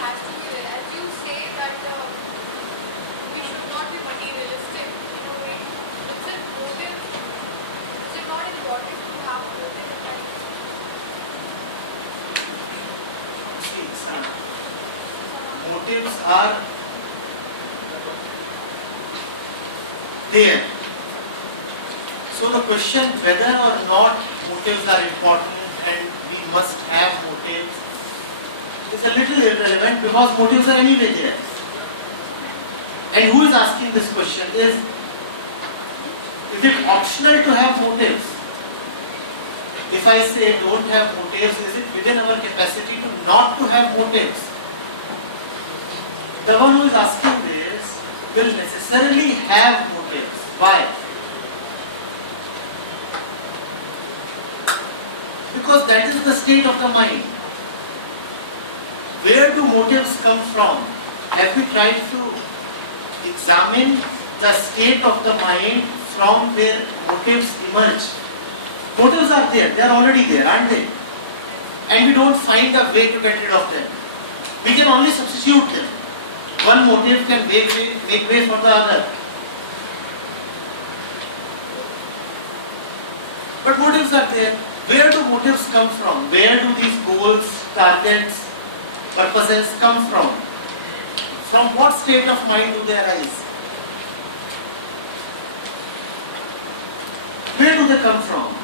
has to be there. As you say that we should not be materialistic in a way. Is it motive? Is it not important to have motive in life? See, motives are there. So the question whether or not motives are important and we must have motives is a little irrelevant because motives are anyway there. And who is asking this question? Is it optional to have motives? If I say don't have motives, is it within our capacity to not to have motives? The one who is asking this will necessarily have motives. Why? Because that is the state of the mind. Where do motives come from? Have we tried to examine the state of the mind from where motives emerge? Motives are there, they are already there, aren't they? And we don't find a way to get rid of them. We can only substitute them. One motive can make way for the other. But motives are there. Where do motives come from? Where do these goals, targets, purposes come from? From what state of mind do they arise? Where do they come from?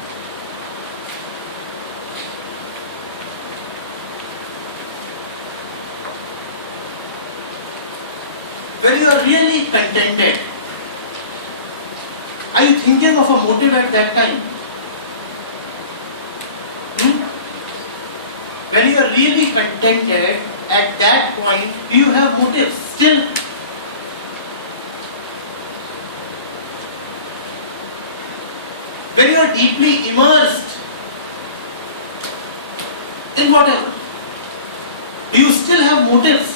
When you are really contented, are you thinking of a motive at that time? When you are really contented, at that point, do you have motives still? When you are deeply immersed in whatever, do you still have motives?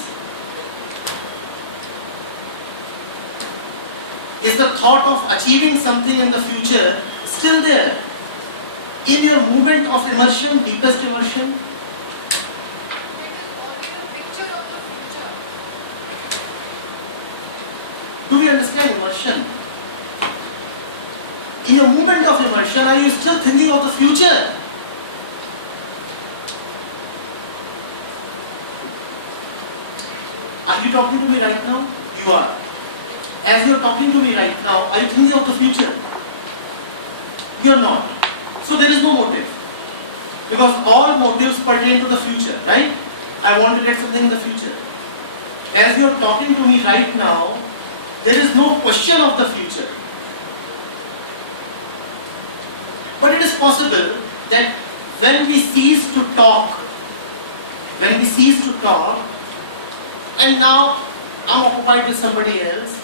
Is the thought of achieving something in the future still there? In your movement of immersion, deepest immersion? Do we understand immersion? In your movement of immersion, are you still thinking of the future? Are you talking to me right now? You are. As you are talking to me right now, are you thinking of the future? You are not. So there is no motive. Because all motives pertain to the future, right? I want to get something in the future. As you are talking to me right now, there is no question of the future. But it is possible that when we cease to talk, and now I'm occupied with somebody else,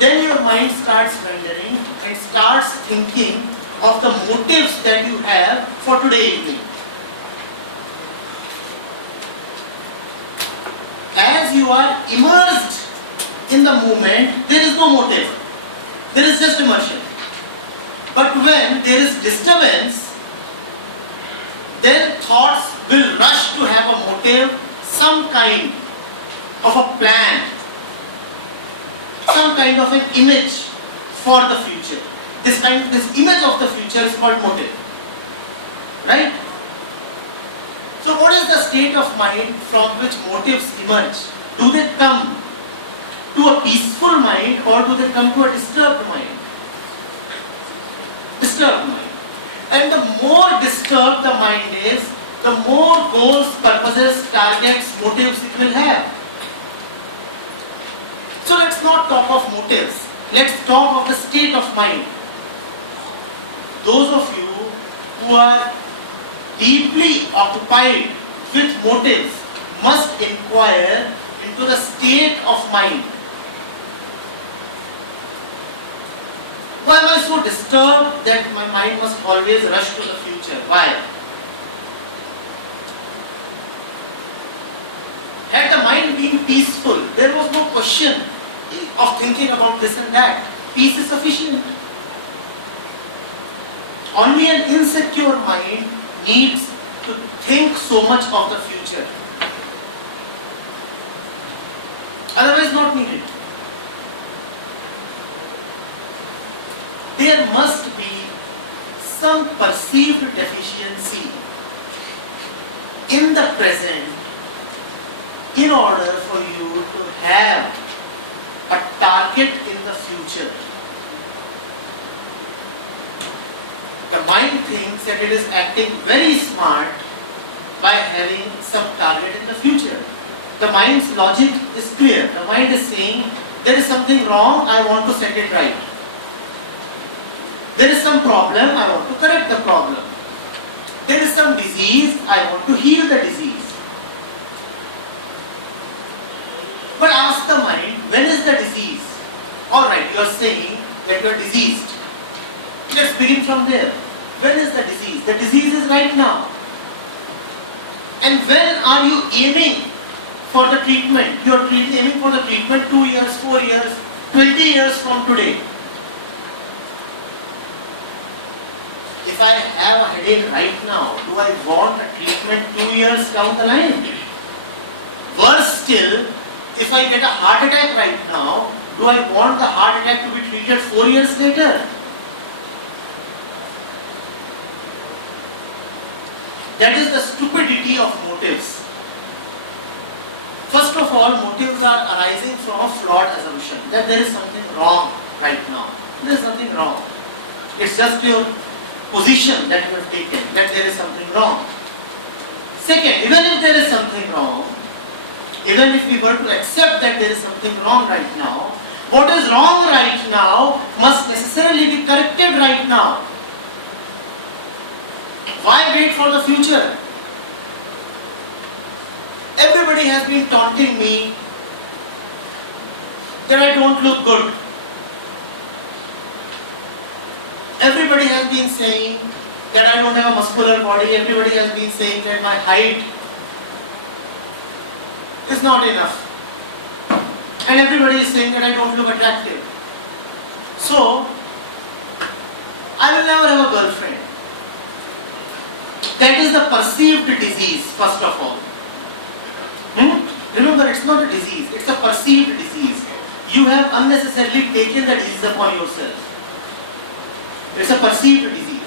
then your mind starts wandering and starts thinking of the motives that you have for today evening. As you are immersed in the moment, there is no motive. There is just immersion. But when there is disturbance, then thoughts will rush to have a motive, some kind of a plan, some kind of an image for the future. This image of the future is called motive. Right? So what is the state of mind from which motives emerge? Do they come to a peaceful mind or do they come to a disturbed mind? Disturbed mind. And the more disturbed the mind is, the more goals, purposes, targets, motives it will have. So let's not talk of motives. Let's talk of the state of mind. Those of you who are deeply occupied with motives must inquire into the state of mind. Why am I so disturbed that my mind must always rush to the future? Why? Had the mind been peaceful, there was no question of thinking about this and that. Peace is sufficient. Only an insecure mind needs to think so much of the future. Otherwise not needed. There must be some perceived deficiency in the present in order for you to have a target in the future. The mind thinks that it is acting very smart by having some target in the future. The mind's logic is clear. The mind is saying, there is something wrong, I want to set it right. There is some problem, I want to correct the problem. There is some disease, I want to heal the disease. But ask the mind, when is the disease? Alright, you are saying that you are diseased. Let's begin from there. When is the disease? The disease is right now. And when are you aiming for the treatment? You are aiming for the treatment 2 years, 4 years, 20 years from today. If I have a headache right now, do I want a treatment 2 years down the line? Worse still, if I get a heart attack right now, do I want the heart attack to be treated 4 years later? That is the stupidity of motives. First of all, motives are arising from a flawed assumption that there is something wrong right now. There is nothing wrong. It's just your position that you have taken, that there is something wrong. Second, even if there is something wrong, even if we were to accept that there is something wrong right now, what is wrong right now must necessarily be corrected right now. Why wait for the future? Everybody has been taunting me that I don't look good. Everybody has been saying that I don't have a muscular body. Everybody has been saying that my height is not enough. And everybody is saying that I don't look attractive. So, I will never have a girlfriend. That is the perceived disease, first of all. Remember, it's not a disease, it's a perceived disease. You have unnecessarily taken the disease upon yourself. It's a perceived disease.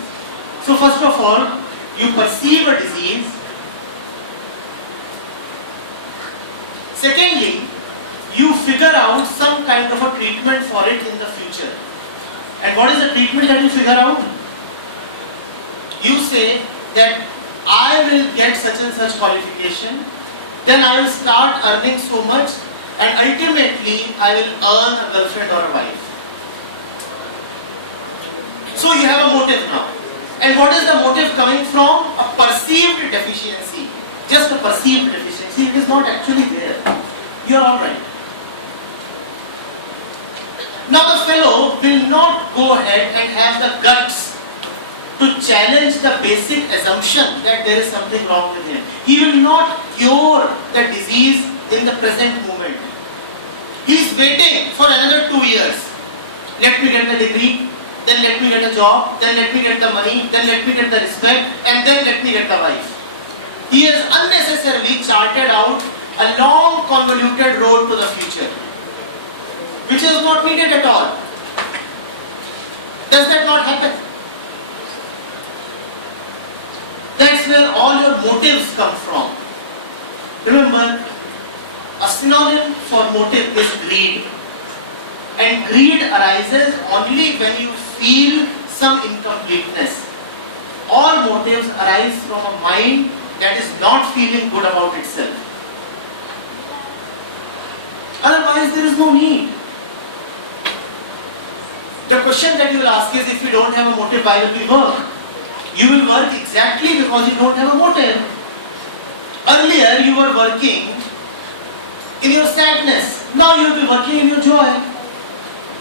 So first of all, you perceive a disease. Secondly, you figure out some kind of a treatment for it in the future. And what is the treatment that you figure out? You say that I will get such and such qualification, then I will start earning so much, and ultimately I will earn a girlfriend or a wife. So you have a motive now. And what is the motive coming from? A perceived deficiency. Just a perceived deficiency. It is not actually there. You are alright. Now the fellow will not go ahead and have the guts to challenge the basic assumption that there is something wrong with him. He will not cure the disease in the present moment. He is waiting for another 2 years. Let me get the degree, then let me get a job, then let me get the money, then let me get the respect, and then let me get the wife. He has unnecessarily charted out a long convoluted road to the future, which is not needed at all. Does that not happen? That's where all your motives come from. Remember, a synonym for motive is greed. And greed arises only when you feel some incompleteness. All motives arise from a mind that is not feeling good about itself. Otherwise, there is no need. The question that you will ask is, if you don't have a motive, why will we work? You will work exactly because you don't have a motive. Earlier, you were working in your sadness. Now you will be working in your joy.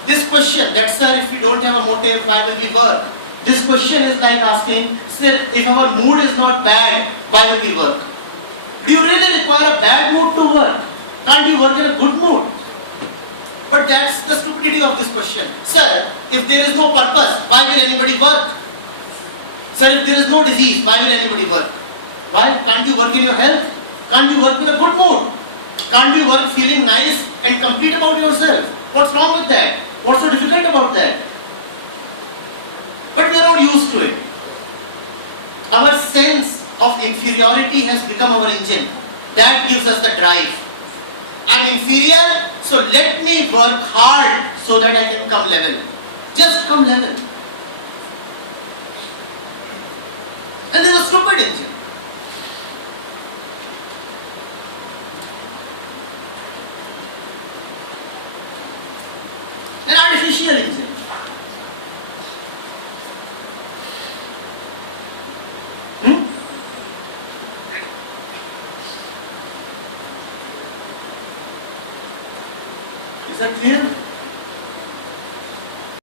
This question, that sir, if we don't have a motive, why will we work? This question is like asking, sir, if our mood is not bad, why will we work? Do you really require a bad mood to work? Can't you work in a good mood? But that's the stupidity of this question. Sir, if there is no purpose, why will anybody work? Sir, if there is no disease, why will anybody work? Why? Can't you work in your health? Can't you work in a good mood? Can't you work feeling nice and complete about yourself? What's wrong with that? What's so difficult about that? But we are not used to it. Our sense of inferiority has become our engine. That gives us the drive. I'm inferior, so let me work hard so that I can come level. Just come level. And there's a stupid engine. An artificial engine. Is that clear?